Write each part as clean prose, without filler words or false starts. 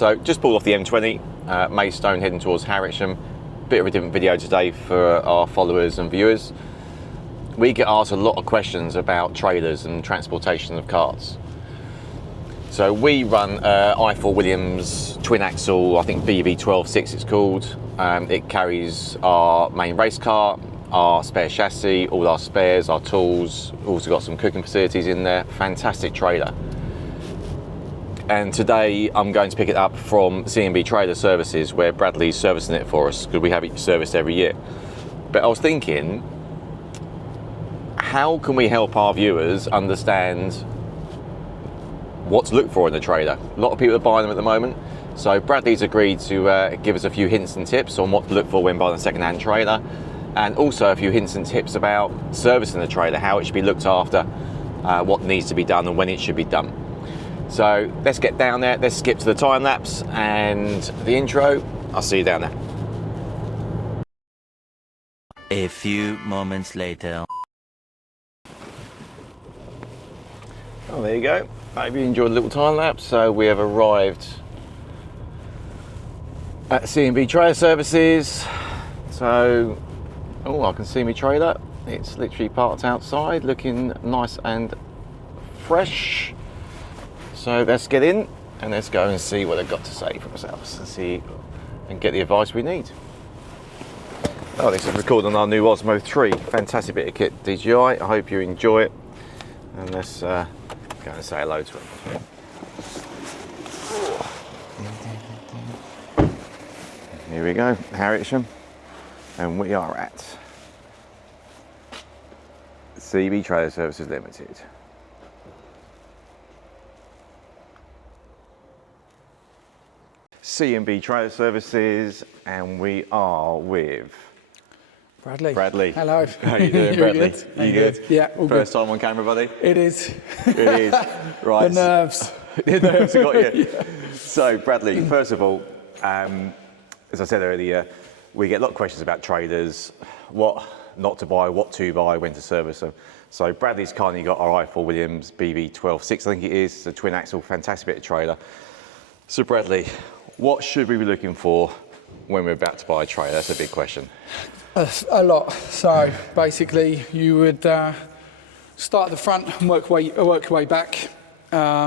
So just pulled off the M20, Maidstone heading towards Harrietsham. Bit of a different video today for our followers and viewers. We get asked a lot of questions about trailers and transportation of carts. So we run I4 Williams twin axle, I think BV126 it's called. It carries our main race car, our spare chassis, all our spares, our tools. Also got some cooking facilities in there. Fantastic trailer. And today I'm going to pick it up from C&B Trailer Services, where Bradley's servicing it for us, because we have it serviced every year. But I was thinking, how can we help our viewers understand what to look for in the trailer? A lot of people are buying them at the moment. So Bradley's agreed to give us a few hints and tips on what to look for when buying a second-hand trailer, and also a few hints and tips about servicing the trailer, how it should be looked after, what needs to be done and when it should be done. So let's get down there, let's skip to the time lapse and the intro. I'll see you down there. A few moments later. Oh, there you go. Hope you enjoyed the little time lapse. So we have arrived at C&B Trailer Services. So, oh, I can see my trailer. It's literally parked outside, looking nice and fresh. So let's get in and let's go and see what they've got to say for themselves and see and get the advice we need. Oh, this is recording our new Osmo 3. Fantastic bit of kit, DJI. I hope you enjoy it. And let's go and say hello to them. Here we go, Harrietsham. And we are at C&B Trailer Services Limited. C&B Trailer Services, and we are with Bradley. Bradley. Hello. How you doing, Bradley? You good? Yeah, all First good. time on camera, buddy? It is. It is. Right. The nerves. The nerves have got you. Yeah. So, Bradley, first of all, as I said earlier, we get a lot of questions about trailers, what not to buy, what to buy, when to service them. So Bradley's kindly got our I4 Williams BV126, I think it is. It's a twin axle, fantastic bit of trailer. So Bradley, what should we be looking for when we're about to buy a trailer? That's a big question. A lot. So basically, you would start at the front and work your way back.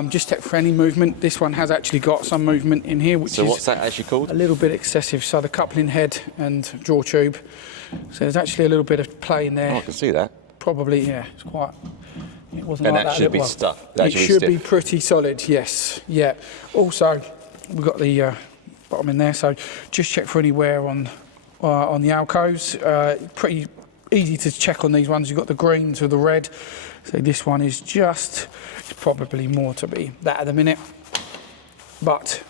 Just check for any movement. This one has actually got some movement in here, which so is what's that actually called? a little bit excessive. So the coupling head and draw tube. So there's actually a little bit of play in there. Oh, I can see that. Probably, yeah. It's quite. It wasn't And like that should be stuff. It should be pretty solid. Yes. Yeah. Also, we've got the bottom in there. So just check for any wear on the alcoves. Pretty easy to check on these ones. You've got the green to the red. So this one is just, it's probably more to be that at the minute. But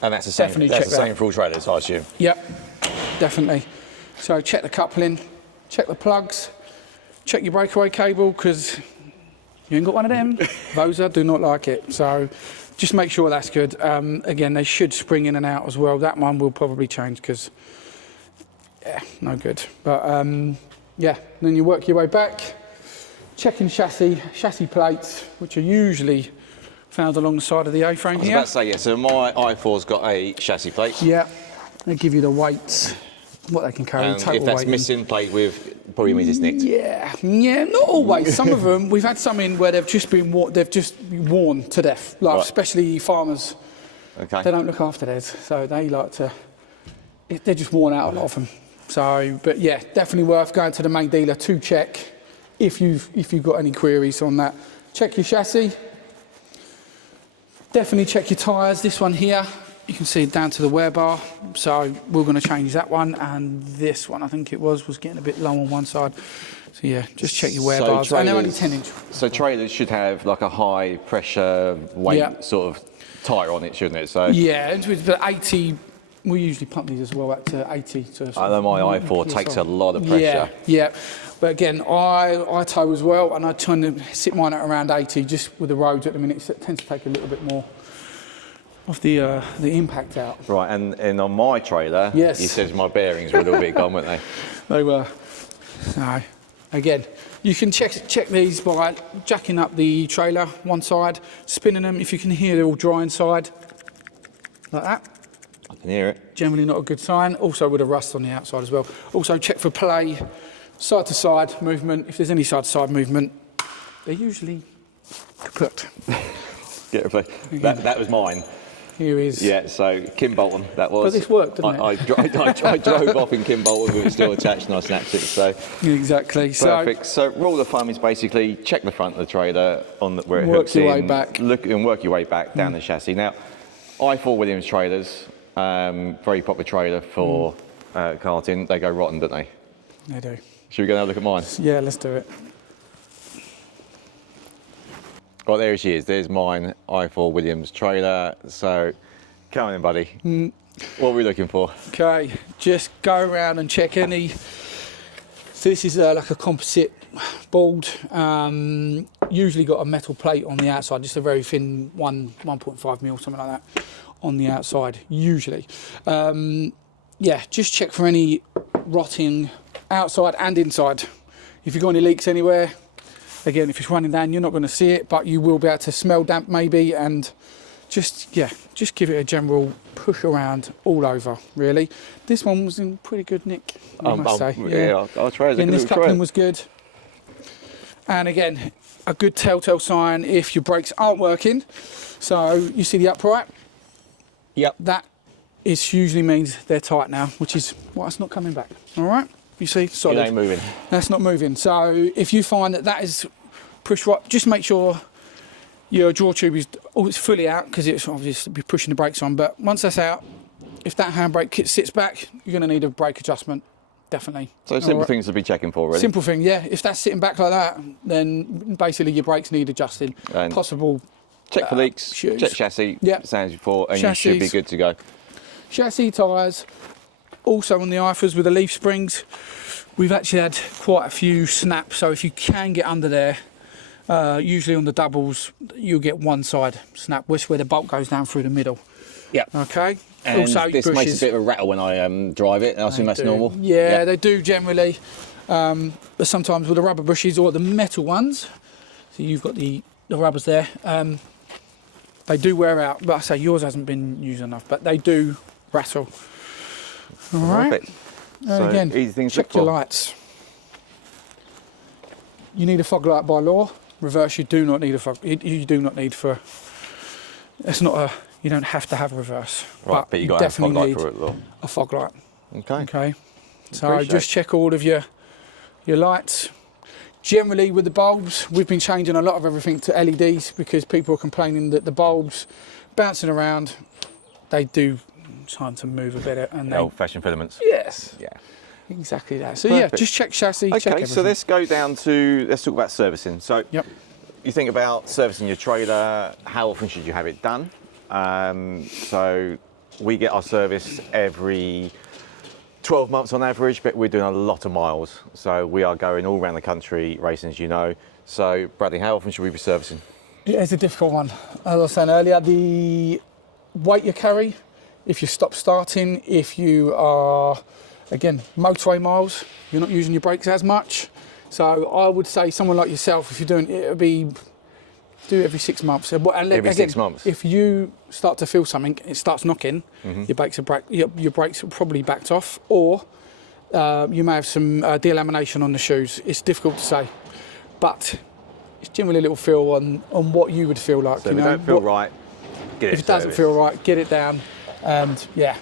and that's the same. definitely That's check the same for all trailers, I assume. Yep, definitely. So check the coupling, check the plugs, check your breakaway cable, because you ain't got one of them. Those do not like it. So just make sure that's good. Again, they should spring in and out as well. That one will probably change because, yeah, no good. But yeah, then you work your way back, checking chassis plates, which are usually found along the side of the A-frame I was here. about to say, yeah, so my i4's got a chassis plate. Yeah, they give you the weights, what they can carry, And total if that's weight. missing plate with, probably means it's nicked. Yeah, not always. Some of them, we've had some in where they've just been worn to death, like Right. especially farmers. Okay. They don't look after theirs, so they like to, they're just worn out, a lot of them. So, but yeah, definitely worth going to the main dealer to check if you've got any queries on that. Check your chassis. Definitely check your tyres. This one here, you can see it down to the wear bar. So we're going to change that one, and this one I think it was getting a bit low on one side. So yeah, just check your wear bars. And they're only 10-inch. So trailers should have like a high pressure weight sort of tyre on it, shouldn't it? So yeah, but 80. We usually pump these as well up to 80. I know my i4 takes a lot of pressure. Yeah. But again, I tow as well, and I tend to sit mine at around 80, just with the roads at the minute. It tends to take a little bit more of the impact out. Right, and on my trailer, yes, you said my bearings were a little bit gone, weren't they? They were. So, again, you can check these by jacking up the trailer one side, spinning them. If you can hear they're all dry inside, like that. I can hear it. Generally not a good sign. Also with a rust on the outside as well. Also check for play, side to side movement. If there's any side to side movement, they're usually kaput. Get a play. That was mine. Here is. Yeah, so Kim Bolton, that was. But this worked, didn't it? I drove off in Kim Bolton, but it was still attached and I snapped it, so. Exactly. Perfect. So rule of thumb is basically check the front of the trailer on where it hooks in. Work your way back. Look and work your way back down the chassis. Now, I4 Williams trailers, very popular trailer for karting. They go rotten, don't they? They do. Should we go and have a look at mine? Yeah, let's do it. Right, there she is. There's mine, I4 Williams trailer. So, come on in, buddy. What are we looking for? Okay, just go around and check any. So this is like a composite board. Usually got a metal plate on the outside, just a very thin 1.5 mil, something like that, on the outside. Usually, yeah. Just check for any rotting outside and inside. If you've got any leaks anywhere. Again, if it's running down, you're not going to see it, but you will be able to smell damp maybe, and just give it a general push around all over, really. This one was in pretty good nick, I must say. Yeah, I'll try it. Again, this coupling was good. And again, a good telltale sign if your brakes aren't working. So you see the upright? Yep. That usually means they're tight now, which is why it's not coming back. All right? You see, solid. It ain't moving. That's not moving. So if you find that is pushed right, just make sure your draw tube is always fully out, because it's obviously be pushing the brakes on. But once that's out, if that handbrake kit sits back, you're going to need a brake adjustment, definitely. So simple things to be checking for, really. Simple thing, yeah. If that's sitting back like that, then basically your brakes need adjusting. And possible. Check for leaks. Shoes. Check chassis. Yeah. Sounds before, and Chassis. you should be good to go. Chassis tyres. Also on the IFAs with the leaf springs, we've actually had quite a few snaps. So if you can get under there, usually on the doubles, you'll get one side snap, which where the bolt goes down through the middle. Yeah. Okay. And also, this makes a bit of a rattle when I drive it. I assume that's normal. Yeah, they do generally. But sometimes with the rubber bushes or the metal ones, so you've got the rubbers there, they do wear out. But I say yours hasn't been used enough, but they do rattle. All right. Perfect. So again, easy things to check look your for. lights. You need a fog light by law. Reverse, you do not need a fog. You do not need for. It's not a. You don't have to have a reverse. Right, but you got to have a fog light for it, though. A fog light. Okay. Okay. So just check all of your lights. Generally with the bulbs, we've been changing a lot of everything to LEDs because people are complaining that the bulbs bouncing around, they do time to move a bit, and Old-fashioned filaments. yes, Yeah. exactly that. So Perfect. yeah, just check chassis. check Okay, everything. so let's go down to, let's talk about servicing. So Yep. you think about servicing your trailer, how often should you have it done? So we get our service every 12 months on average, but we're doing a lot of miles. So we are going all around the country racing, as you know. So Bradley, how often should we be servicing? Yeah, it's a difficult one. As I was saying earlier, the weight you carry, if you stop starting, if you are, again, motorway miles, you're not using your brakes as much. So I would say someone like yourself, if you're doing it, would be do it every 6 months. And Every 6 months? If you start to feel something, it starts knocking, your brakes are probably backed off, or you may have some delamination on the shoes. It's difficult to say, but it's generally a little feel on what you would feel like. So if it don't feel right, get it If it doesn't feel right, get it down, and yeah.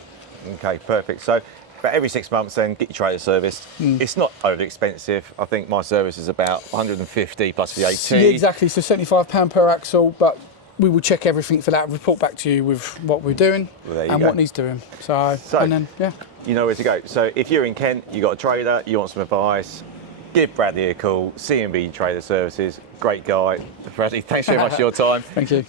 Okay, perfect. So about every 6 months then get your trailer serviced. It's not overly expensive. I think my service is about 150 plus VAT. Yeah, exactly. So £75 per axle, but we will check everything for that and report back to you with what we're doing and what needs doing. So and then yeah. You know where to go. So if you're in Kent, you got a trailer, you want some advice, give Bradley a call. C&B Trailer Services, great guy. Bradley, thanks very much for your time. Thank you.